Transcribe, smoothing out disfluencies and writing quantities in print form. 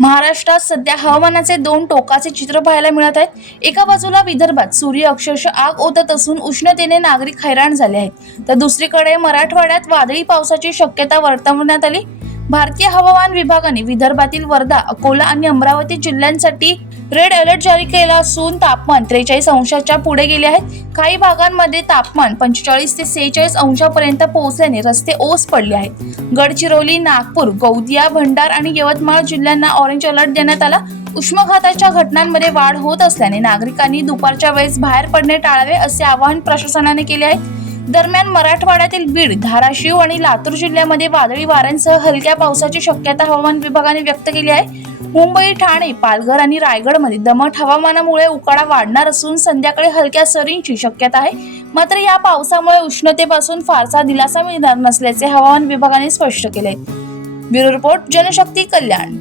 महाराष्ट्रात सध्या हवामानाचे दोन टोकाचे चित्र पाहायला मिळत आहेत. एका बाजूला विदर्भात सूर्य अक्षरशः आग ओतत असून उष्णतेने नागरिक हैराण झाले आहेत, तर दुसरीकडे मराठवाड्यात वादळी पावसाची शक्यता वर्तवण्यात आली. भारतीय हवामान विभागाने विदर्भातील वर्धा, अकोला आणि अमरावती जिल्ह्यांसाठी रेड अलर्ट जारी केला असून तापमान 43 अंशाच्या पुढे गेले आहेत. काही भागांमध्ये तापमान 45 ते 46 अंशापर्यंत पोहोचल्याने रस्ते ओस पडले आहेत. गडचिरोली, नागपूर, गोंदिया, भंडारा आणि यवतमाळ जिल्ह्यांना ऑरेंज अलर्ट देण्यात आला. उष्माघाताच्या घटनांमध्ये वाढ होत असल्याने नागरिकांनी दुपारच्या वेळेस बाहेर पडणे टाळावे असे आवाहन प्रशासनाने केले आहे. दरम्यान मराठवाड्यातील बीड, धाराशिव आणि लातूर जिल्ह्यामध्ये वादळी वाऱ्यांसह हलक्या पावसाची शक्यता हवामान विभागाने व्यक्त केली आहे. मुंबई, ठाणे, पालघर आणि रायगडमध्ये दमट हवामानामुळे उकाडा वाढणार असून संध्याकाळी हलक्या सरींची शक्यता आहे. मात्र या पावसामुळे उष्णतेपासून फारसा दिलासा मिळणार नसल्याचे हवामान विभागाने स्पष्ट केले. ब्युरो रिपोर्ट, जनशक्ती कल्याण.